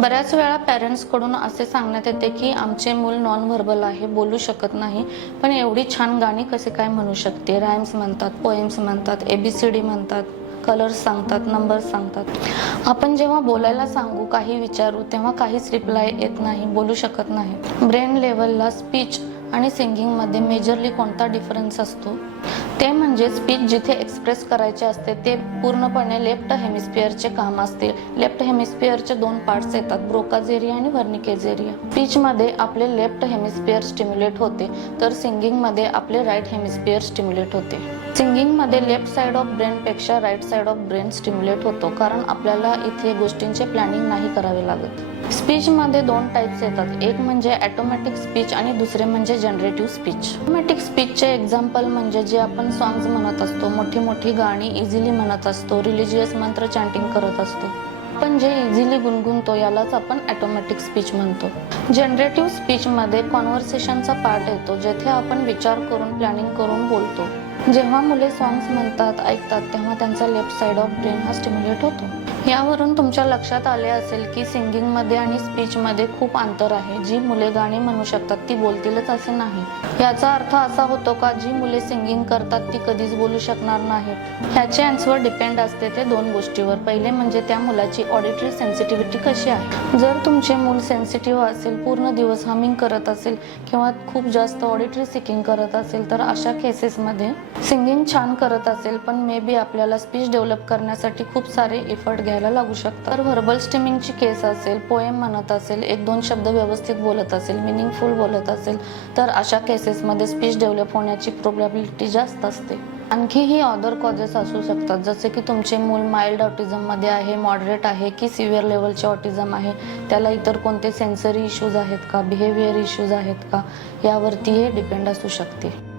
बऱ्याच वेळा पेरेंट्सकडून असे सांगण्यात येते की आमचे मूल नॉन व्हर्बल आहे, बोलू शकत नाही, पण एवढी छान गाणी कसे काय म्हणू शकते, राईम्स म्हणतात, पोएम्स म्हणतात, ABCD म्हणतात, कलर्स सांगतात, नंबर्स सांगतात. आपण जेव्हा बोलायला सांगू, काही विचारू, तेव्हा काहीच रिप्लाय येत नाही, बोलू शकत नाही. ब्रेन लेवलला स्पीच आणि सिंगिंगमध्ये मेजरली कोणता डिफरन्स असतो? ते म्हणजे स्पीच जिथे एक्सप्रेस करायचे असते ते पूर्णपणे लेफ्ट हेमिस्फिअरचे काम असते. लेफ्ट हेमिस्फिअरचे दोन पार्ट्स येतात, ब्रोकाज एरिया आणि व्हर्निकेज एरिया. स्पीचमध्ये आपले लेफ्ट हेमिस्फिअर स्टिम्युलेट होते, तर सिंगिंगमध्ये आपले राईट हेमिस्फिअर स्टिम्युलेट होते. सिंगिंगमध्ये लेफ्ट साइड ऑफ ब्रेनपेक्षा right side of brain stimulate होतो, कारण आपल्याला इथे गोष्टींचे प्लॅनिंग नाही करावे लागत. स्पीचमध्ये दोन टाइप्स येतात, एक म्हणजे ऑटोमॅटिक स्पीच आणि दुसरे म्हणजे जनरेटिव्ह स्पीच. ऑटोमॅटिक स्पीचचे एक्झाम्पल म्हणजे जे आपण सॉंग्स म्हणत असतो, मोठी मोठी गाणी इझिली म्हणत असतो, रिलिजियस मंत्र चॅन्टिंग करत असतो. आपण जे इझिली गुणगुणतो यालाच आपण ऑटोमॅटिक स्पीच म्हणतो. जनरेटिव्ह स्पीचमध्ये कॉन्व्हर्सेशनचा पार्ट येतो, जेथे आपण विचार करून प्लॅनिंग करून बोलतो. जेव्हा मुले सॉंग्स म्हणतात, ऐकतात, तेव्हा त्यांचा लेफ्ट साइड ऑफ ब्रेन हा स्टिम्युलेट होतो. यावरून तुमच्या लक्षात आले असेल की सिंगिंगमध्ये आणि स्पीचमध्ये खूप अंतर आहे. जी मुले गाणी म्हणू शकतात ती बोलतीलच असे नाही. याचा अर्थ असा होतो का जी मुले सिंगिंग करतात ती कधीच बोलू शकणार नाहीत? ह्याचे आन्सर डिपेंड असते ते दोन गोष्टीवर. पहिले म्हणजे त्या मुलाची ऑडिटरी सेन्सिटिव्हिटी कशी आहे. जर तुमचे मूल सेन्सिटिव्ह असेल, पूर्ण दिवस हमिंग करत असेल किंवा खूप जास्त ऑडिटरी सिकिंग करत असेल, तर अशा केसेसमध्ये सिंगिंग छान करत असेल पण मे बी आपल्याला स्पीच डेव्हलप करण्यासाठी खूप सारे एफर्ट घ्यायला लागू शकतात. तर व्हर्बल स्टिमिंगची केस असेल, पोएम म्हणत असेल, एक दोन शब्द व्यवस्थित बोलत असेल, मिनिंगफुल बोलत असेल, तर अशा केसेसमध्ये स्पीच डेव्हलप होण्याची प्रोबॅबिलिटी जास्त असते. आणखीही अदर कॉजेस असू शकतात, जसे की तुमचे मूल माइल्ड ऑटिझममध्ये आहे, मॉडरेट आहे की सिव्हिअर लेवलचे ऑटिझम आहे, त्याला इतर कोणते सेन्सरी इश्यूज आहेत का, बिहेवियर इश्यूज आहेत का, यावरती हे डिपेंड असू शकते.